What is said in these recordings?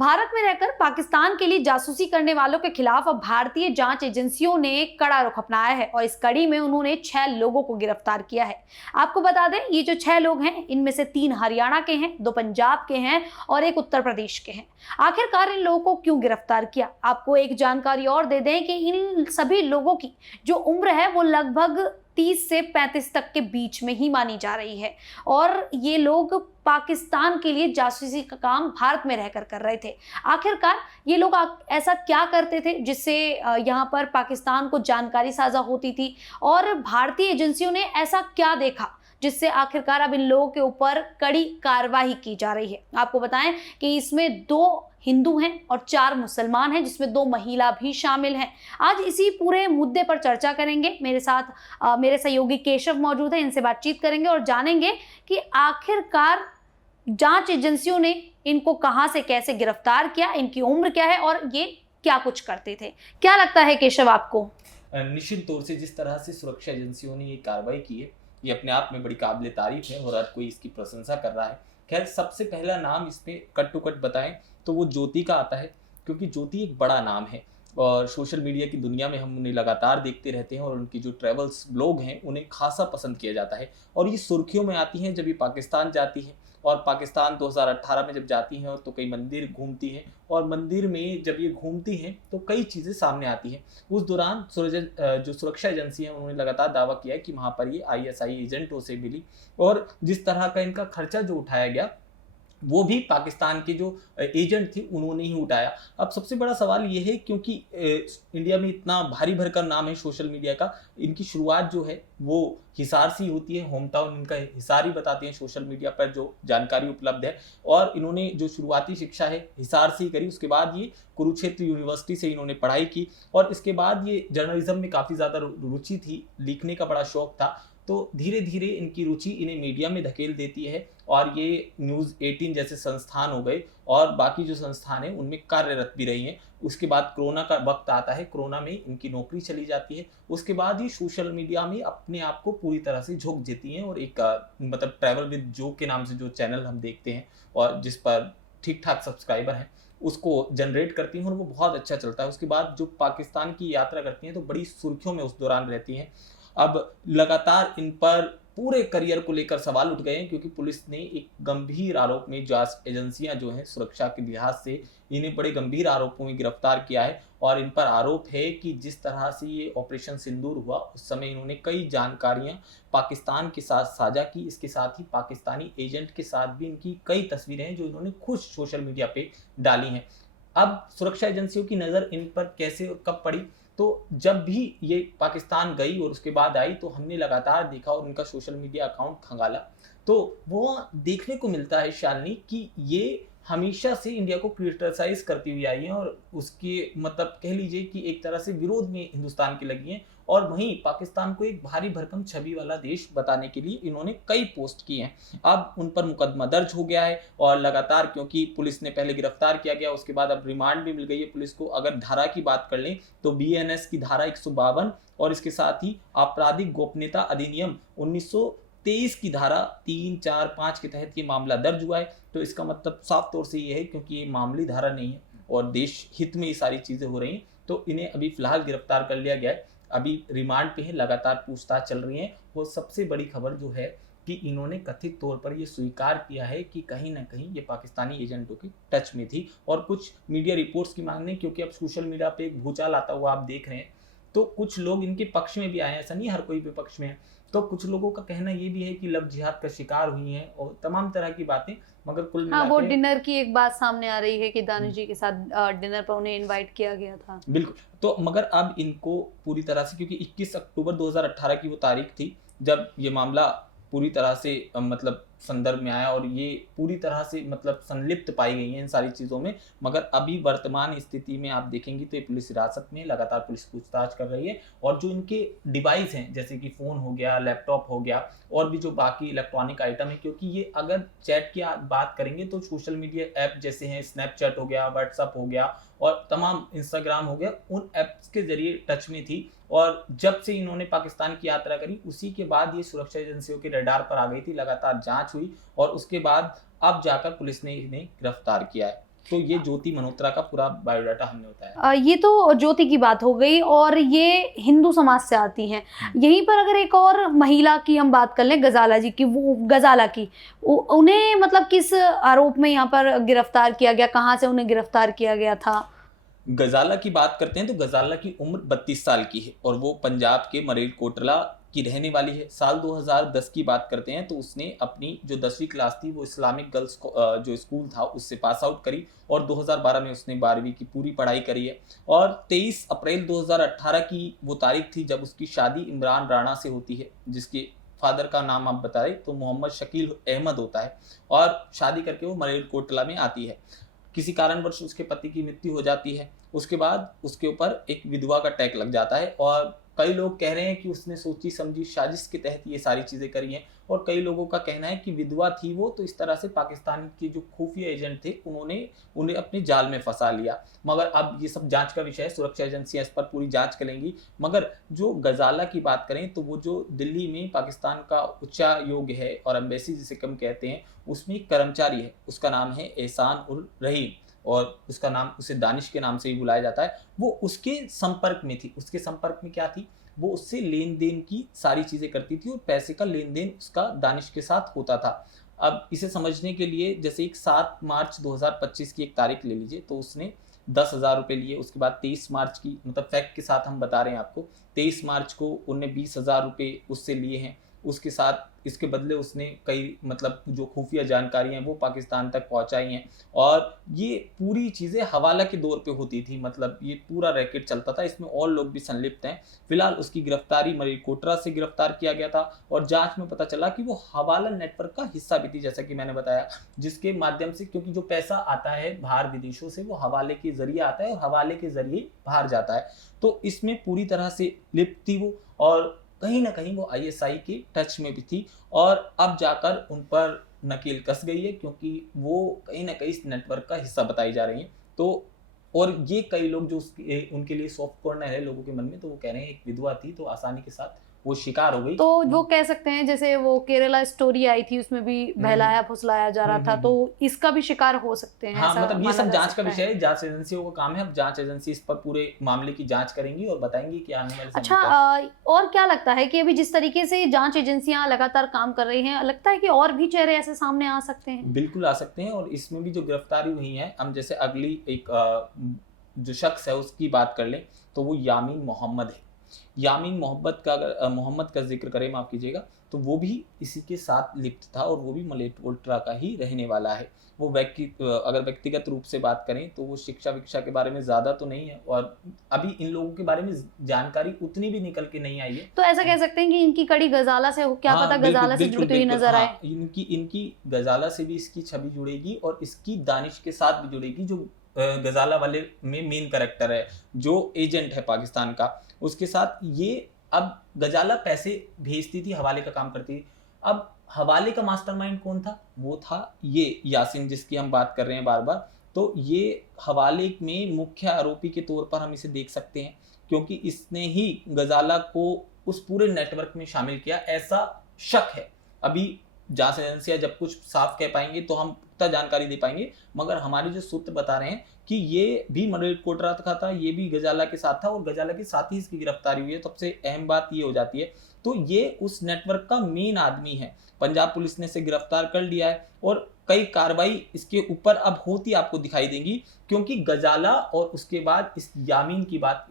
भारत में रहकर पाकिस्तान के लिए जासूसी करने वालों के खिलाफ अब भारतीय जांच एजेंसियों ने कड़ा रुख अपनाया है और इस कड़ी में उन्होंने 6 लोगों को गिरफ्तार किया है। आपको बता दें, ये जो 6 लोग हैं, इनमें से 3 हरियाणा के हैं, 2 पंजाब के हैं और 1 उत्तर प्रदेश के हैं। आखिरकार इन लोगों को क्यों गिरफ्तार किया? आपको एक जानकारी और दे दें कि इन सभी लोगों की जो उम्र है वो लगभग 30 से 35 तक के बीच में ही मानी जा रही है और ये लोग पाकिस्तान के लिए जासूसी का काम भारत में रहकर कर रहे थे। आखिरकार ये लोग ऐसा क्या करते थे जिससे यहाँ पर पाकिस्तान को जानकारी साझा होती थी और भारतीय एजेंसियों ने ऐसा क्या देखा जिससे आखिरकार अब इन लोगों के ऊपर कड़ी कार्रवाई की जा रही है। आपको बताएं कि इसमें 2 हिंदू हैं और 4 मुसलमान हैं, जिसमें 2 महिला भी शामिल हैं। आज इसी पूरे मुद्दे पर चर्चा करेंगे। मेरे साथ मेरे सहयोगी केशव मौजूद है, इनसे बातचीत करेंगे और जानेंगे कि आखिरकार जांच एजेंसियों ने इनको कहां से कैसे गिरफ्तार किया, इनकी उम्र क्या है और ये क्या कुछ करते थे। क्या लगता है केशव आपको? निश्चित तौर से जिस तरह से सुरक्षा एजेंसियों ने ये कार्रवाई की है, ये अपने आप में बड़ी काबिल तारीफ है और हर कोई इसकी प्रशंसा कर रहा है। खैर, सबसे पहला नाम इस पे कट टू कट बताएं तो वो ज्योति का आता है, क्योंकि ज्योति एक बड़ा नाम है और सोशल मीडिया की दुनिया में हम उन्हें लगातार देखते रहते हैं और उनकी जो ट्रैवल्स ब्लॉग हैं उन्हें खासा पसंद किया जाता है और ये सुर्खियों में आती हैं जब ये पाकिस्तान जाती है। और पाकिस्तान 2018 में जब जाती हैं तो कई मंदिर घूमती हैं और मंदिर में जब ये घूमती हैं तो कई चीज़ें सामने आती हैं। उस दौरान जो सुरक्षा एजेंसी हैं उन्होंने लगातार दावा किया है कि वहाँ पर ये ISI एजेंटों से मिली और जिस तरह का इनका खर्चा जो उठाया गया वो भी पाकिस्तान के जो एजेंट थे उन्होंने ही उठाया। अब सबसे बड़ा सवाल ये है, क्योंकि इंडिया में इतना भारी भरकम नाम है सोशल मीडिया का, इनकी शुरुआत जो है वो हिसार से होती है। होम टाउन इनका हिसार ही बताते हैं सोशल मीडिया पर जो जानकारी उपलब्ध है और इन्होंने जो शुरुआती शिक्षा है हिसार से ही करी। उसके बाद ये कुरुक्षेत्र यूनिवर्सिटी से इन्होंने पढ़ाई की और इसके बाद ये जर्नलिज्म में काफ़ी ज़्यादा रुचि थी, लिखने का बड़ा शौक था। तो धीरे धीरे इनकी रुचि इन्हें मीडिया में धकेल देती है और ये न्यूज़ 18 जैसे संस्थान हो गए और बाकी जो संस्थान हैं उनमें कार्यरत भी रही हैं। उसके बाद कोरोना का वक्त आता है, कोरोना में इनकी नौकरी चली जाती है। उसके बाद ये सोशल मीडिया में अपने आप को पूरी तरह से झोंक देती हैं और एक मतलब ट्रैवल विद जो के नाम से जो चैनल हम देखते हैं और जिस पर ठीक ठाक सब्सक्राइबर हैं उसको जनरेट करती हैं और वो बहुत अच्छा चलता है। उसके बाद जो पाकिस्तान की यात्रा करती हैं तो बड़ी सुर्खियों में उस दौरान रहती हैं। अब लगातार इन पर पूरे करियर को लेकर सवाल उठ गए हैं, क्योंकि पुलिस ने एक गंभीर आरोप में जांच एजेंसियां जो हैं सुरक्षा के लिहाज से इन्हें बड़े गंभीर आरोपों में गिरफ्तार किया है और इन पर आरोप है कि जिस तरह से ये ऑपरेशन सिंदूर हुआ उस समय इन्होंने कई जानकारियां पाकिस्तान के साथ साझा की। इसके साथ ही पाकिस्तानी एजेंट के साथ भी इनकी कई तस्वीरें हैं जो इन्होंने खुद सोशल मीडिया पे डाली हैं। अब सुरक्षा एजेंसियों की नज़र इन पर कैसे और कब पड़ी? तो जब भी ये पाकिस्तान गई और उसके बाद आई तो हमने लगातार देखा और उनका सोशल मीडिया अकाउंट खंगाला तो वो देखने को मिलता है शालिनी कि ये हमेशा से इंडिया को क्रिटिसाइज करती हुई आई है और उसके मतलब कह लीजिए कि एक तरह से विरोध में हिंदुस्तान की लगी हैं और वहीं पाकिस्तान को एक भारी भरकम छवि वाला देश बताने के लिए इन्होंने कई पोस्ट किए हैं। अब उन पर मुकदमा दर्ज हो गया है और लगातार, क्योंकि पुलिस ने पहले गिरफ्तार किया गया उसके बाद अब रिमांड भी मिल गई है पुलिस को। अगर धारा की बात कर लें तो BNS की धारा 152 और इसके साथ ही आपराधिक गोपनीयता अधिनियम 1923 की धारा 3, 4, 5 के तहत ये मामला दर्ज हुआ है। तो इसका मतलब साफ तौर से ये है, क्योंकि ये मामूली धारा नहीं है और देश हित में ये सारी चीज़ें हो रही हैं, तो इन्हें अभी फिलहाल गिरफ्तार कर लिया गया है। अभी रिमांड पे है, लगातार पूछताछ चल रही है। और सबसे बड़ी खबर जो है कि इन्होंने कथित तौर पर ये स्वीकार किया है कि कहीं ना कहीं ये पाकिस्तानी एजेंटों के टच में थी और कुछ मीडिया रिपोर्ट्स की मांग नहीं, क्योंकि अब सोशल मीडिया पे एक भूचाल आता हुआ आप देख रहे हैं तो कुछ लोग इनके पक्ष में भी आए हैं, ऐसा नहीं हर कोई विपक्ष में है। तो कुछ लोगों का कहना ये भी है कि लव जिहाद का शिकार हुई हैं और तमाम तरह की बातें, मगर कुल मिला वो डिनर की एक बात सामने आ रही है कि दानिश जी के साथ डिनर पर उन्हें इनवाइट किया गया था। बिल्कुल। तो मगर अब इनको पूरी तरह से, क्योंकि 21 अक्टूबर 2018 की वो तारीख थी जब ये मामला पूरी तरह से मतलब संदर्भ में आया और ये पूरी तरह से मतलब संलिप्त पाई गई हैं इन सारी चीज़ों में। मगर अभी वर्तमान स्थिति में आप देखेंगे तो ये पुलिस हिरासत में, लगातार पुलिस पूछताछ कर रही है और जो इनके डिवाइस हैं जैसे कि फ़ोन हो गया, लैपटॉप हो गया और भी जो बाकी इलेक्ट्रॉनिक आइटम है, क्योंकि ये अगर चैट की बात करेंगे तो सोशल मीडिया ऐप जैसे हैं स्नैपचैट हो गया, व्हाट्सअप हो गया और तमाम इंस्टाग्राम हो गया, उन ऐप्स के जरिए टच में थी। और जब से इन्होंने पाकिस्तान की यात्रा करी उसी के बाद ये सुरक्षा एजेंसियों के रडार पर आ गई थी, लगातार जांच हुई और उसके बाद अब जाकर पुलिस ने इन्हें गिरफ्तार किया है। तो ये ज्योति मल्होत्रा का पूरा बायोडाटा हमने बताया। ये तो ज्योति की बात हो गई और ये हिंदू समाज से आती हैं। यहीं पर अगर एक और महिला की हम बात कर लें, गजाला जी की, वो गजाला की, उन्हें मतलब किस आरोप में यहाँ पर गिरफ्तार किया गया, कहाँ से उन्हें गिरफ्तार किया गया था? गजाला की बात करते हैं तो गजाला की उम्र 32 साल की है और वो पंजाब के मलेरकोटला की रहने वाली है। साल 2010 की बात करते हैं तो उसने अपनी जो 10वीं क्लास थी वो इस्लामिक गर्ल्स जो स्कूल था उससे पास आउट करी और 2012 में उसने 12वीं की पूरी पढ़ाई करी है। और 23 अप्रैल 2018 की वो तारीख थी जब उसकी शादी इमरान राणा से होती है, जिसके फादर का नाम आप बताएं तो मोहम्मद शकील अहमद होता है। और शादी करके वो मलेरकोटला में आती है। किसी कारणवश उसके पति की मृत्यु हो जाती है। उसके बाद उसके ऊपर एक विधवा का टैग लग जाता है और कई लोग कह रहे हैं कि उसने सोची समझी साजिश के तहत ये सारी चीज़ें करी हैं और कई लोगों का कहना है कि विधवा थी वो, तो इस तरह से पाकिस्तान के जो खुफिया एजेंट थे उन्होंने उन्हें अपने जाल में फंसा लिया। मगर अब ये सब जांच का विषय है, सुरक्षा एजेंसियां इस पर पूरी जांच करेंगी। मगर जो गजाला की बात करें तो वो जो दिल्ली में पाकिस्तान का उच्चायोग है और एम्बेसी जिसे कम कहते हैं उसमें एक कर्मचारी है, उसका नाम है एहसान उल रहीम और उसका नाम उसे दानिश के नाम से ही बुलाया जाता है। वो उसके संपर्क में थी। उसके संपर्क में क्या थी, वो उससे लेन देन की सारी चीज़ें करती थी और पैसे का लेन देन उसका दानिश के साथ होता था। अब इसे समझने के लिए जैसे एक 7 मार्च 2025 की एक तारीख ले लीजिए तो उसने 10,000 रुपये लिए। उसके बाद 23 मार्च की, मतलब फैक्ट के साथ हम बता रहे हैं आपको, 23 मार्च को उनने 20,000 रुपये उससे लिए हैं। उसके साथ इसके बदले उसने कई मतलब जो खुफिया जानकारी हैं वो पाकिस्तान तक पहुंचाई हैं और ये पूरी चीज़ें हवाला के दौर पे होती थी। मतलब ये पूरा रैकेट चलता था, इसमें और लोग भी संलिप्त हैं। फिलहाल उसकी गिरफ्तारी मलेरकोटला से गिरफ्तार किया गया था और जांच में पता चला कि वो हवाला नेटवर्क का हिस्सा भी थी, जैसा कि मैंने बताया, जिसके माध्यम से, क्योंकि जो पैसा आता है बाहर विदेशों से वो हवाले के जरिए आता है और हवाले के जरिए बाहर जाता है। तो इसमें पूरी तरह से लिप्त थी वो और कहीं ना कहीं वो आईएसआई के टच में भी थी और अब जाकर उन पर नकेल कस गई है क्योंकि वो कहीं ना कहीं इस नेटवर्क का हिस्सा बताई जा रही हैं। तो और ये कई लोग जो उनके लिए सॉफ्ट कॉर्नर है लोगों के मन में, तो वो कह रहे हैं एक विधवा थी तो आसानी के साथ वो शिकार हो गई। तो वो कह सकते हैं जैसे वो केरला स्टोरी आई थी उसमें भी बहलाया फुसलाया जा रहा था, तो इसका भी शिकार हो सकते हैं। हाँ, मतलब ये सब जांच का विषय है, जांच एजेंसियों का काम है। अब जांच एजेंसी इस पर पूरे मामले की जांच करेंगी और बताएंगी कि आने वाले समय अच्छा, और क्या लगता है कि अभी जिस तरीके से जांच एजेंसियां लगातार काम कर रही हैं, लगता है कि और भी चेहरे ऐसे सामने आ सकते हैं? बिल्कुल आ सकते हैं और इसमें भी जो गिरफ्तारी हुई है, हम जैसे अगली एक जो शख्स है उसकी बात कर लें तो वो यामीन मोहम्मद है। यामीन मोहम्मद का जिक्र करें, माफ़ कीजिएगा, तो वो भी इसी के साथ लिप्त था और वो भी मलेरकोटला का ही रहने वाला है। वो अगर व्यक्तिगत रूप से बात करें तो वो शिक्षा विक्षा के बारे में ज़्यादा तो नहीं है और अभी इन लोगों के बारे में जानकारी उतनी भी निकल के नहीं आई है। तो ऐसा कह सकते हैं कि इनकी कड़ी गजाला से हो, क्या पता गजाला से जुड़ती हुई नजर आए। इनकी गजाला से भी इसकी छवि जुड़ेगी और इसकी दानिश के साथ भी जुड़ेगी, जो गजाला वाले में मेन कैरेक्टर है, जो एजेंट है पाकिस्तान का, उसके साथ ये। अब गजाला पैसे भेजती थी, हवाले का काम करती थी। अब हवाले का मास्टरमाइंड कौन था? वो था ये यासिन, जिसकी हम बात कर रहे हैं बार बार। तो ये हवाले में मुख्य आरोपी के तौर पर हम इसे देख सकते हैं क्योंकि इसने ही गजाला को उस पूरे नेटवर्क में शामिल किया, ऐसा शक है। अभी जांच एजेंसियां जब कुछ साफ कह पाएंगे तो हम पुख्ता जानकारी दे पाएंगे, मगर हमारे जो सूत्र बता रहे हैं कि ये भी मलेरकोटला का था, ये भी गजाला के साथ था और गजाला के साथ ही इसकी गिरफ्तारी हुई है। सबसे अहम बात ये हो जाती है, तो ये उस नेटवर्क का मेन आदमी है। पंजाब पुलिस ने इसे गिरफ्तार कर लिया है और कई कार्रवाई इसके ऊपर अब होती आपको दिखाई देंगी क्योंकि गजाला और उसके बाद इस यामीन की बात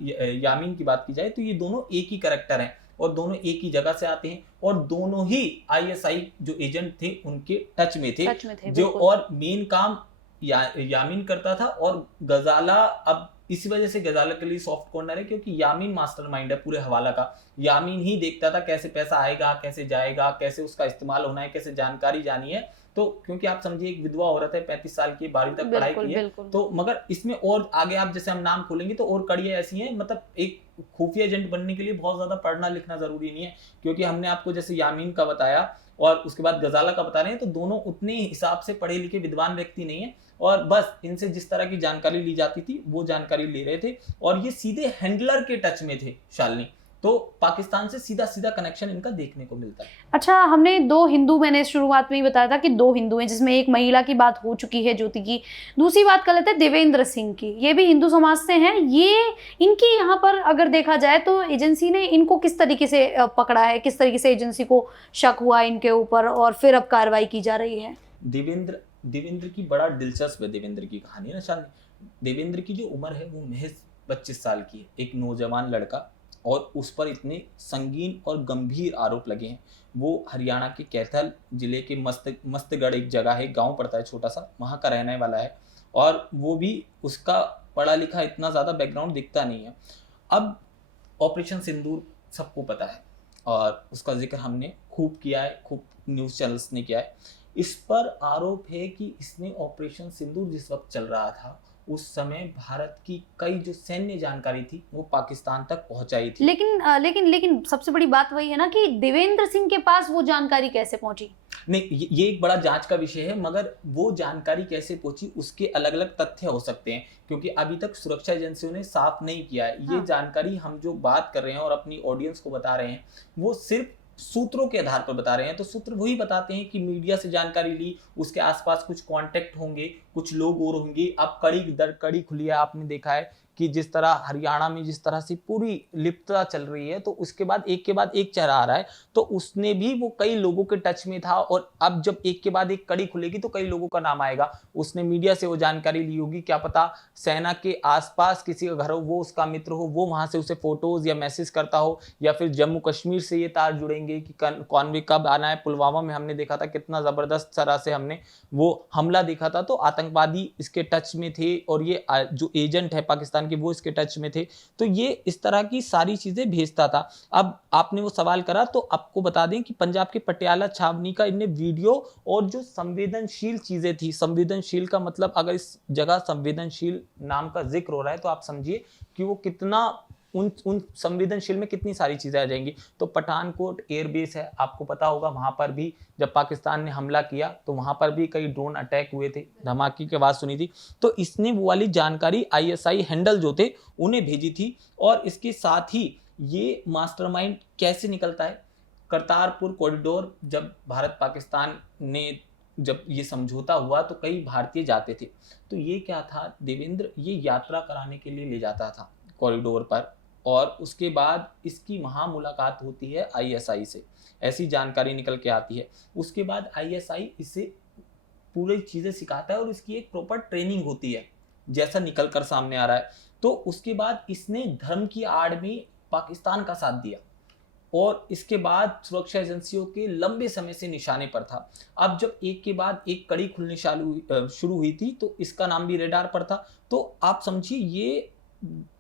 की जाए तो ये दोनों एक ही कैरेक्टर हैं और दोनों एक ही जगह से आते हैं और दोनों ही आईएसआई जो एजेंट थे उनके टच में थे जो, और मेन काम यामीन करता था और गजाला अब इसी वजह से गजाला के लिए सॉफ्ट कॉर्नर है क्योंकि यामीन मास्टरमाइंड है पूरे हवाला का। यामीन ही देखता था कैसे पैसा आएगा, कैसे जाएगा, कैसे उसका इस्तेमाल होना है, कैसे जानकारी जानी है। तो क्योंकि आप समझिए एक विधवा औरत है, 35 साल की, 12वीं तक पढ़ाई की है, तो मगर इसमें और आगे आप जैसे हम नाम खोलेंगे तो और कड़ियां ऐसी हैं। मतलब एक खुफिया एजेंट बनने के लिए बहुत ज्यादा पढ़ना लिखना जरूरी नहीं है क्योंकि हमने आपको जैसे यामीन का बताया और उसके बाद गजाला का बता रहे हैं, तो दोनों उतने हिसाब से पढ़े लिखे विद्वान व्यक्ति नहीं है और बस इनसे जिस तरह की जानकारी ली जाती थी वो जानकारी ले रहे थे और ये सीधे हैंडलर के टच में थे शालिनी। तो पाकिस्तान से सीधा सीधा कनेक्शन इनका देखने को मिलता है। अच्छा, हमने दो हिंदू, मैंने शुरुआत में ही बताया था कि दो हिंदू हैं, जिसमें एक महिला की बात हो चुकी है, ज्योति की। दूसरी बात कर लेते हैं देवेंद्र सिंह की। ये भी हिंदू समाज से हैं। ये इनकी यहाँ पर अगर देखा जाए तो एजेंसी ने इनको किस तरीके से पकड़ा है, किस तरीके से एजेंसी को शक हुआ इनके ऊपर और फिर अब कार्रवाई की जा रही है? देवेंद्र की बड़ा दिलचस्प है देवेंद्र की कहानी ना शालिनी। देवेंद्र की जो उम्र है वो महज 25 साल की है, एक नौजवान लड़का, और उस पर इतने संगीन और गंभीर आरोप लगे हैं। वो हरियाणा के कैथल जिले के मस्तगढ़ एक जगह है, गांव पड़ता है छोटा सा, वहाँ का रहने वाला है, और वो भी उसका पढ़ा लिखा इतना ज़्यादा बैकग्राउंड दिखता नहीं है। अब ऑपरेशन सिंदूर सबको पता है और उसका जिक्र हमने खूब किया है, खूब न्यूज़ चैनल्स ने किया है। इस पर आरोप है कि इसने ऑपरेशन सिंदूर जिस वक्त चल रहा था उस समय भारत की कई जो सैन्य जानकारी थी वो पाकिस्तान तक पहुंचाई थी। लेकिन सबसे बड़ी बात वही है ना कि देवेंद्र सिंह के पास वो जानकारी कैसे पहुंची? नहीं, ये एक बड़ा जांच का विषय है, मगर वो जानकारी कैसे पहुंची उसके अलग अलग तथ्य हो सकते हैं, क्योंकि अभी तक सुरक्षा एजेंसियों ने साफ नहीं किया है। ये जानकारी हम जो बात कर रहे हैं और अपनी ऑडियंस को बता रहे हैं वो सिर्फ सूत्रों के आधार पर बता रहे हैं। तो सूत्र वही बताते हैं कि मीडिया से जानकारी ली, उसके आसपास कुछ कांटेक्ट होंगे, कुछ लोग और होंगे। अब कड़ी दर कड़ी खुली है। आपने देखा है कि जिस तरह हरियाणा में जिस तरह से पूरी लिप्तता चल रही है, तो उसके बाद एक चेहरा आ रहा है, तो उसने भी वो कई लोगों के टच में था, और अब जब एक के बाद एक कड़ी खुलेगी तो कई लोगों का नाम आएगा। उसने मीडिया से वो जानकारी ली होगी, क्या पता सेना के आसपास किसी का घर हो, वो उसका मित्र हो, वो वहां से उसे फोटोज या मैसेज करता हो, या फिर जम्मू कश्मीर से ये तार जुड़ेंगे कि कॉन्वे कब आना है। पुलवामा में हमने देखा था कितना जबरदस्त तरह से हमने वो हमला देखा था, तो आतंकवादी इसके टच में थे, और ये जो एजेंट है पाकिस्तान कि वो इसके टच में थे, तो ये इस तरह की सारी चीजें भेजता था। अब आपने वो सवाल करा, तो आपको बता दें कि पंजाब के पटियाला छावनी का इनने वीडियो और जो संवेदनशील चीजें थी, संवेदनशील का मतलब अगर इस जगह संवेदनशील नाम का जिक्र हो रहा है तो आप समझिए कि वो कितना उन संवेदनशील में कितनी सारी चीजें आ जाएंगी। तो पठानकोट एयरबेस है, आपको पता होगा, वहां पर भी जब पाकिस्तान ने हमला किया तो वहां पर भी कई ड्रोन अटैक हुए थे, धमाके की आवाज सुनी थी। तो इसने वो वाली जानकारी आईएसआई हैंडल जो थे उन्हें भेजी थी। और इसके साथ ही ये मास्टरमाइंड कैसे निकलता है, करतारपुर कॉरिडोर जब भारत पाकिस्तान ने जब ये समझौता हुआ तो कई भारतीय जाते थे, तो ये क्या था, देवेंद्र ये यात्रा कराने के लिए ले जाता था कॉरिडोर पर, और उसके बाद इसकी वहाँ मुलाकात होती है आईएसआई से, ऐसी जानकारी निकल के आती है। उसके बाद आईएसआई इसे पूरी चीज़ें सिखाता है और इसकी एक प्रॉपर ट्रेनिंग होती है, जैसा निकल कर सामने आ रहा है। तो उसके बाद इसने धर्म की आड़ में पाकिस्तान का साथ दिया, और इसके बाद सुरक्षा एजेंसियों के लंबे समय से निशाने पर था। अब जब एक के बाद एक कड़ी खुलनी शुरू हुई थी तो इसका नाम भी रेडार पर था। तो आप समझिए ये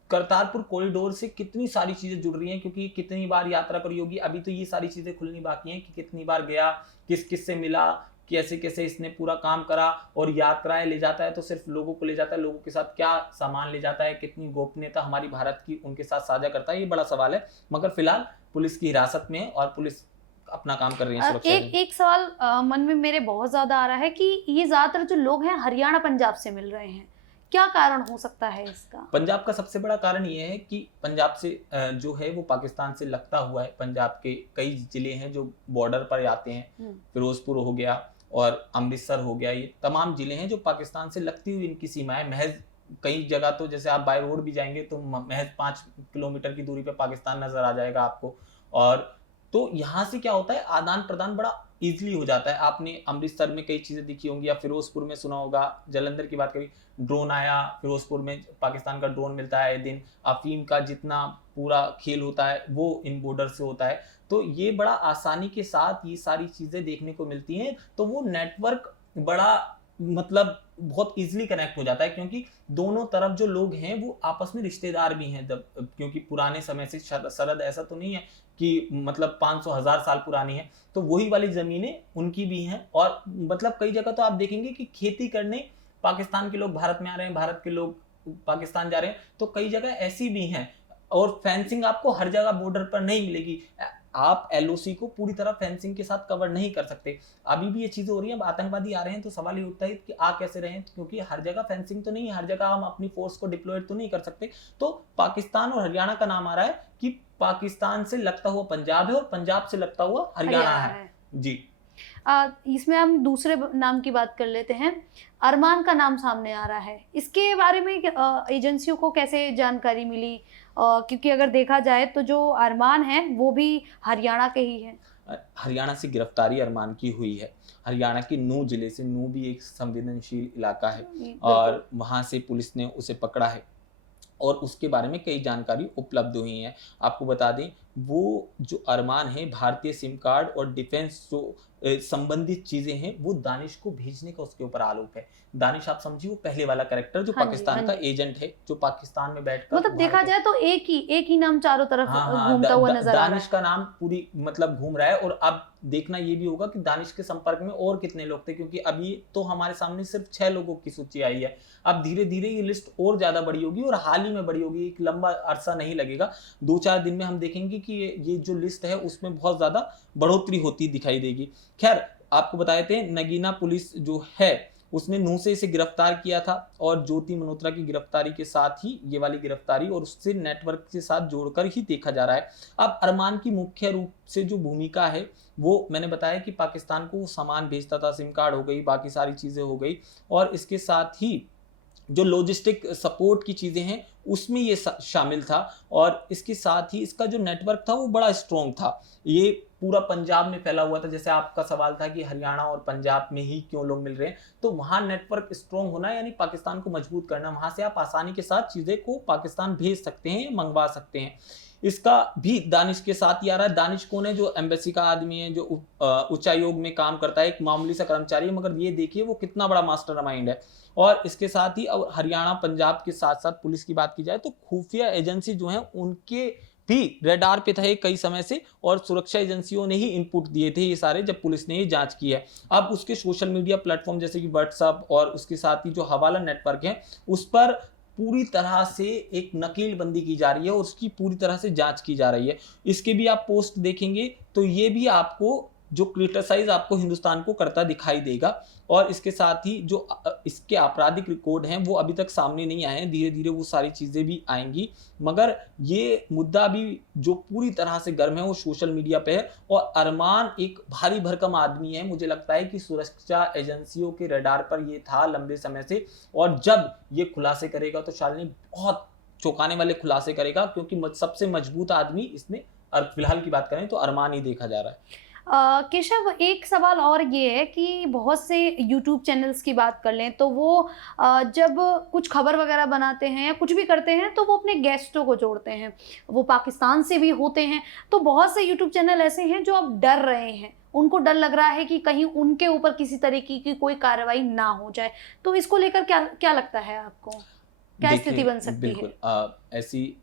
करतारपुर कॉरिडोर से कितनी सारी चीजें जुड़ रही हैं, क्योंकि कितनी बार यात्रा करी होगी। अभी तो ये सारी चीजें खुलनी बाकी हैं कि कितनी बार गया, किस किस से मिला, कैसे कैसे इसने पूरा काम करा, और यात्राएं ले जाता है तो सिर्फ लोगों को ले जाता है, लोगों के साथ क्या सामान ले जाता है, कितनी गोपनीयता हमारी भारत की उनके साथ साझा करता है, ये बड़ा सवाल है। मगर फिलहाल पुलिस की हिरासत में है और पुलिस अपना काम कर रही है सुरक्षा। एक सवाल मन में मेरे बहुत ज्यादा आ रहा है कि ये ज्यादातर जो लोग हैं हरियाणा पंजाब से मिल रहे हैं, क्या कारण हो सकता है इसका? पंजाब का सबसे बड़ा कारण ये है कि पंजाब से जो है वो पाकिस्तान से लगता हुआ है। पंजाब के कई जिले हैं जो बॉर्डर पर आते हैं, फिरोजपुर हो गया और अमृतसर हो गया, ये तमाम जिले हैं जो पाकिस्तान से लगती हुई इनकी सीमाएं। महज कई जगह तो जैसे आप बाय रोड भी जाएंगे तो महज 5 किलोमीटर की दूरी पे पाकिस्तान नजर आ जाएगा आपको। और तो यहाँ से क्या होता है, आदान प्रदान बड़ा इजीली हो जाता है। आपने अमृतसर में कई चीजें दिखी होंगी या फिरोजपुर में सुना होगा, जलंधर की बात करी, ड्रोन आया, फिरोजपुर में पाकिस्तान का ड्रोन मिलता है दिन। अफीम का जितना पूरा खेल होता है वो इन बॉर्डर से होता है। तो ये बड़ा आसानी के साथ ये सारी चीजें देखने को मिलती हैं। तो वो नेटवर्क बड़ा मतलब बहुत इजीली कनेक्ट हो जाता है, क्योंकि दोनों तरफ जो लोग हैं वो आपस में रिश्तेदार भी हैं। क्योंकि पुराने समय से सरहद ऐसा तो नहीं है कि मतलब 500,000 साल पुरानी है, तो वही वाली जमीनें उनकी भी हैं। और मतलब कई जगह तो आप देखेंगे कि खेती करने पाकिस्तान के लोग भारत में आ रहे हैं, भारत के लोग पाकिस्तान जा रहे हैं। तो कई जगह ऐसी भी हैं। और फेंसिंग आपको हर जगह बॉर्डर पर नहीं मिलेगी। आप एलओसी को पूरी तरह फेंसिंग के साथ कवर नहीं कर सकते। अभी भी ये चीजें हो रही हैं, अब आतंकवादी आ रहे हैं तो सवाल ये उठता है कि आ कैसे रहे हैं, क्योंकि हर जगह फेंसिंग तो नहीं है, हर जगह हम अपनी फोर्स को डिप्लॉयड तो नहीं कर सकते। तो पाकिस्तान और हरियाणा का नाम आ रहा है कि पाकिस्तान से लगता हुआ पंजाब है और पंजाब से लगता हुआ हरियाणा है जी। इसमें हम दूसरे नाम की बात कर लेते हैं। अरमान का नाम सामने आ रहा है, इसके बारे में एजेंसियों को कैसे जानकारी मिली? क्योंकि अगर देखा जाए तो जो अरमान है वो भी हरियाणा के ही हैं। हरियाणा से गिरफ्तारी अरमान की हुई है। हरियाणा के नूह जिले से, नूह भी एक संवेदनशील इलाका है और वहां से पुलिस ने उसे पकड़ा है और उसके बारे में कई जानकारी उपलब्ध हुई है। आपको बता दें, वो जो अरमान है, भारतीय सिम कार्ड और डिफेंस जो संबंधित चीजें हैं वो दानिश को भेजने का उसके ऊपर आरोप है। दानिश आप समझिए वो पहले वाला कैरेक्टर जो पाकिस्तान का एजेंट है, जो पाकिस्तान में बैठकर मतलब देखा जाए तो एक ही नाम चारों तरफ घूमता हुआ नजर आ रहा है। दानिश का नाम पूरी मतलब घूम रहा है। और अब देखना ये भी होगा कि दानिश के संपर्क में और कितने लोग थे, क्योंकि अभी तो हमारे सामने सिर्फ 6 लोगों की सूची आई है। अब धीरे धीरे ये लिस्ट और ज्यादा बड़ी होगी और हाल ही में बड़ी होगी, एक लंबा अरसा नहीं लगेगा। 2-4 दिन में हम देखेंगे कि ये जो लिस्ट है उसमें बहुत ज्यादा बढ़ोतरी होती दिखाई देगी। खैर, आपको बताए थे नगीना पुलिस जो है उसने नूह से इसे गिरफ्तार किया था और ज्योति मल्होत्रा की गिरफ्तारी के साथ ही ये वाली गिरफ्तारी और उससे नेटवर्क के साथ जोड़कर ही देखा जा रहा है। अब अरमान की मुख्य रूप से जो भूमिका है वो मैंने बताया कि पाकिस्तान को सामान भेजता था, सिम कार्ड हो गई, बाकी सारी चीजें हो गई, और इसके साथ ही जो लॉजिस्टिक सपोर्ट की चीजें हैं उसमें ये शामिल था। और इसके साथ ही इसका जो नेटवर्क था वो बड़ा स्ट्रॉन्ग था, ये पूरा पंजाब में फैला हुआ था। जैसे आपका सवाल था कि हरियाणा और पंजाब में ही क्यों लोग मिल रहे हैं, तो वहां नेटवर्क स्ट्रॉन्ग होना यानी पाकिस्तान को मजबूत करना, वहां से आप आसानी के साथ चीजें को पाकिस्तान भेज सकते हैं, मंगवा सकते हैं। इसका भी दानिश के साथ ही आ रहा है। दानिश कौन है? जो एम्बेसी का आदमी है, जो उच्चायोग में काम करता है, एक मामूली सा कर्मचारी है, मगर ये देखिए वो कितना बड़ा मास्टरमाइंड है। और इसके साथ ही अब हरियाणा पंजाब के साथ साथ पुलिस की बात की जाए तो खुफिया एजेंसी जो है उनके भी रेडार पे थे कई समय से, और सुरक्षा एजेंसियों ने ही इनपुट दिए थे ये सारे, जब पुलिस ने ये जांच की है। अब उसके सोशल मीडिया प्लेटफॉर्म जैसे कि व्हाट्सएप और उसके साथ ही जो हवाला नेटवर्क है उस पर पूरी तरह से एक नकील बंदी की जा रही है और उसकी पूरी तरह से जांच की जा रही है। इसके भी आप पोस्ट देखेंगे तो ये भी आपको जो क्रिटिसाइज आपको हिंदुस्तान को करता दिखाई देगा। और इसके साथ ही जो इसके आपराधिक रिकॉर्ड हैं वो अभी तक सामने नहीं आए हैं, धीरे धीरे वो सारी चीजें भी आएंगी। मगर ये मुद्दा भी जो पूरी तरह से गर्म है वो सोशल मीडिया पे है। और अरमान एक भारी भरकम आदमी है, मुझे लगता है कि सुरक्षा एजेंसियों के रडार पर ये था लंबे समय से, और जब ये खुलासे करेगा तो शालिनी बहुत चौंकाने वाले खुलासे करेगा, क्योंकि सबसे मजबूत आदमी इसमें फिलहाल की बात करें तो अरमान ही देखा जा रहा है। केशव, एक सवाल और ये है कि बहुत से यूट्यूब चैनल्स की बात कर लें तो वो जब कुछ खबर वगैरह बनाते हैं या कुछ भी करते हैं तो वो अपने गेस्टों को जोड़ते हैं, वो पाकिस्तान से भी होते हैं। तो बहुत से यूट्यूब चैनल ऐसे हैं जो अब डर रहे हैं, उनको डर लग रहा है कि कहीं उनके ऊपर किसी तरीके की कोई कार्रवाई ना हो जाए। तो इसको लेकर क्या क्या लगता है आपको, क्या स्थिति बन सकती है? बिल्कुल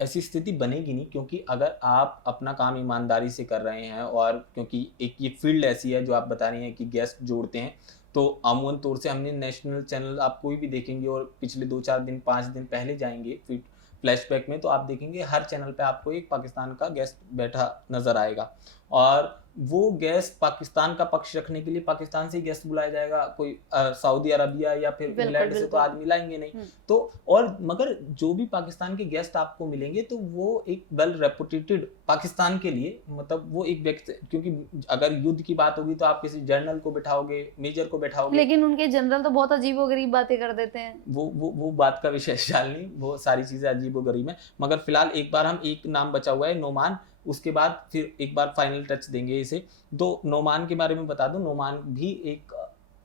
ऐसी स्थिति बनेगी नहीं, क्योंकि अगर आप अपना काम ईमानदारी से कर रहे हैं, और क्योंकि एक ये फील्ड ऐसी है जो आप बता रही हैं कि गेस्ट जोड़ते हैं, तो अमूमन तौर से हमने नेशनल चैनल आप कोई भी देखेंगे और पिछले 2-4 दिन 5 दिन पहले जाएंगे फिर फ्लैशबैक में, तो आप देखेंगे हर चैनल पे आपको एक पाकिस्तान का गेस्ट बैठा नजर आएगा। और वो गेस्ट पाकिस्तान का पक्ष रखने के लिए पाकिस्तान से ही गेस्ट बुलाया जाएगा, कोई सऊदी अरबिया या फिर इंग्लैंड से तो आदमी लाएंगे नहीं। तो और मगर जो भी पाकिस्तान के गेस्ट आपको मिलेंगे तो वो एक वेल रेपुटेटेड पाकिस्तान के लिए, मतलब वो एक व्यक्ति, क्योंकि अगर युद्ध की बात होगी तो आप किसी जनरल को बैठाओगे, मेजर को बैठाओगे, लेकिन उनके जनरल तो बहुत अजीबोगरीब बातें कर देते हैं। वो बात का विषय शालिनी, वो सारी चीजें अजीबोगरीब हैं। मगर फिलहाल एक बार हम एक नाम बचा हुआ है नोमान, उसके बाद फिर एक बार फाइनल टच देंगे इसे। तो नोमान के बारे में बता दूं, नोमान भी एक,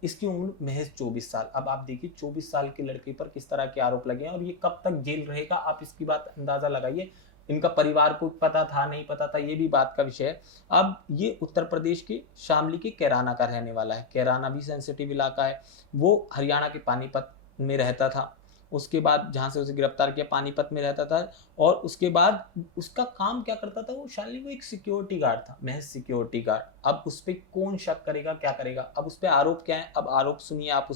इसकी उम्र महज 24 साल। अब आप देखिए 24 साल के लड़के पर किस तरह के आरोप लगे हैं और ये कब तक जेल रहेगा, आप इसकी बात अंदाजा लगाइए। इनका परिवार को पता था नहीं पता था, ये भी बात का विषय है। अब ये उत्तर प्रदेश के शामली के कैराना का रहने वाला है। कैराना भी सेंसिटिव इलाका है। वो हरियाणा के पानीपत में रहता था, उसके बाद जहाँ से उसे गिरफ्तार किया पानीपत में रहता था, और उसके बाद उसका काम क्या करता था वो शालिनी, वो एक सिक्योरिटी गार्ड था, महज सिक्योरिटी गार्ड। अब उस पर कौन शक करेगा, क्या करेगा? अब उस पर आरोप क्या है, अब आरोप सुनिए आप।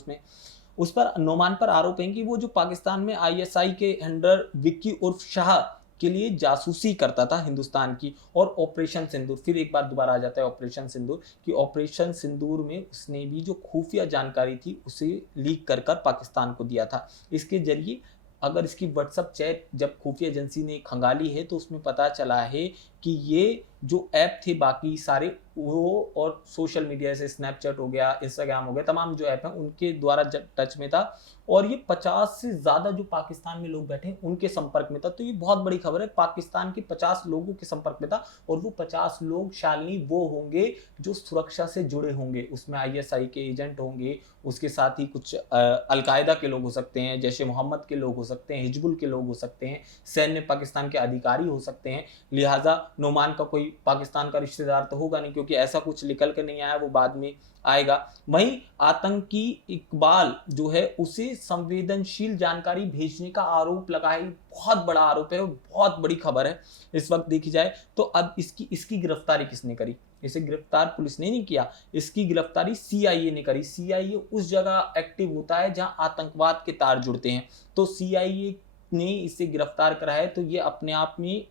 उस पर नोमान पर आरोप है कि वो जो पाकिस्तान में ISI के अंडर विक्की उर्फ शाह के लिए जासूसी करता था हिंदुस्तान की। और ऑपरेशन सिंदूर, फिर एक बार दोबारा आ जाता है ऑपरेशन सिंदूर, कि ऑपरेशन सिंदूर में उसने भी जो खुफिया जानकारी थी उसे लीक कर कर पाकिस्तान को दिया था। इसके जरिए अगर इसकी व्हाट्सएप चैट जब खुफिया एजेंसी ने खंगाली है तो उसमें पता चला है कि ये जो ऐप थे बाकी सारे वो, और सोशल मीडिया जैसे स्नैपचैट हो गया, इंस्टाग्राम हो गया, तमाम जो ऐप हैं उनके द्वारा टच में था। और ये 50 से ज़्यादा जो पाकिस्तान में लोग बैठे हैं उनके संपर्क में था। तो ये बहुत बड़ी खबर है, पाकिस्तान के 50 लोगों के संपर्क में था। और वो 50 लोग शालिनी वो होंगे जो सुरक्षा से जुड़े होंगे, उसमें ISI के एजेंट होंगे, उसके साथ ही कुछ अलकायदा के लोग हो सकते हैं, जैसे मोहम्मद के लोग हो सकते हैं, हिजबुल के लोग हो सकते हैं, सैन्य पाकिस्तान के अधिकारी हो सकते हैं। लिहाजा नोमान का कोई पाकिस्तान का रिश्तेदार तो होगा नहीं, क्योंकि ऐसा कुछ निकल कर नहीं आया, वो बाद में आएगा। वहीं आतंकी इकबाल जो है उसे संवेदनशील जानकारी भेजने का आरोप लगा है। बहुत बड़ा आरोप है, बहुत बड़ी खबर है इस वक्त देखी जाए तो। अब इसकी गिरफ्तारी किसने करी? इसे गिरफ्तार पुलिस ने नहीं किया, इसकी गिरफ्तारी CIA ने करी। CIA उस जगह एक्टिव होता है जहां आतंकवाद के तार जुड़ते हैं, तो CIA ने इसे गिरफ्तार करा है। तो ये अपने आप में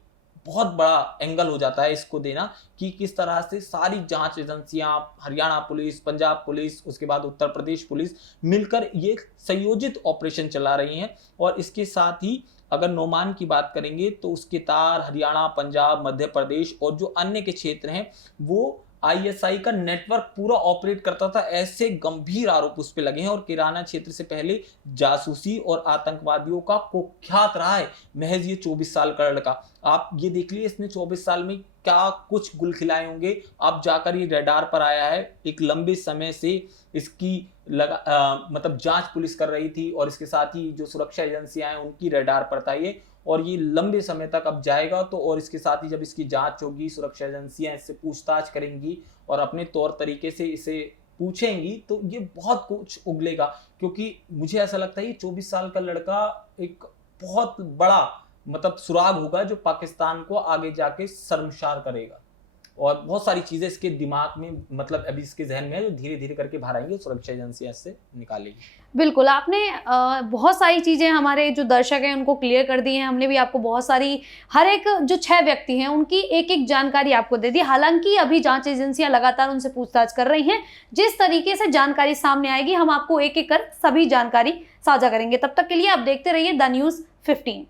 बहुत बड़ा एंगल हो जाता है इसको देना कि किस तरह से सारी जांच एजेंसियां, हरियाणा पुलिस, पंजाब पुलिस, उसके बाद उत्तर प्रदेश पुलिस मिलकर ये संयोजित ऑपरेशन चला रही हैं। और इसके साथ ही अगर नोमान की बात करेंगे तो उसके तार हरियाणा, पंजाब, मध्य प्रदेश और जो अन्य के क्षेत्र हैं वो ISI का नेटवर्क पूरा ऑपरेट करता था। ऐसे गंभीर आरोप उस पर लगे हैं। और किराना क्षेत्र से पहले जासूसी और आतंकवादियों का कुख्यात रहा है महज ये 24 साल का लड़का। आप ये देख लीजिए इसने 24 साल में क्या कुछ गुल खिलाए होंगे। अब जाकर ये रडार पर आया है। एक लंबे समय से इसकी मतलब जांच पुलिस कर रही थी, और इसके साथ ही जो सुरक्षा एजेंसियां हैं उनकी रडार पर था ये, और ये लंबे समय तक अब जाएगा। तो और इसके साथ ही जब इसकी जांच होगी, सुरक्षा एजेंसियां इससे पूछताछ करेंगी और अपने तौर तरीके से इसे पूछेंगी, तो ये बहुत कुछ उगलेगा। क्योंकि मुझे ऐसा लगता है ये 24 साल का लड़का एक बहुत बड़ा मतलब सुराग होगा जो पाकिस्तान को आगे जाके शर्मसार करेगा। और बहुत सारी चीजें इसके दिमाग में मतलब अभी इसके जहन में है जो धीरे धीरे करके बाहर आएंगी, सुरक्षा एजेंसियां इससे निकालेगी। बिल्कुल, आपने बहुत सारी चीज़ें हमारे जो दर्शक हैं उनको क्लियर कर दी हैं। हमने भी आपको बहुत सारी, हर एक जो 6 व्यक्ति हैं उनकी एक एक जानकारी आपको दे दी। हालांकि अभी जांच एजेंसियां लगातार उनसे पूछताछ कर रही हैं। जिस तरीके से जानकारी सामने आएगी हम आपको एक एक कर सभी जानकारी साझा करेंगे। तब तक के लिए आप देखते रहिए द न्यूज़ 15।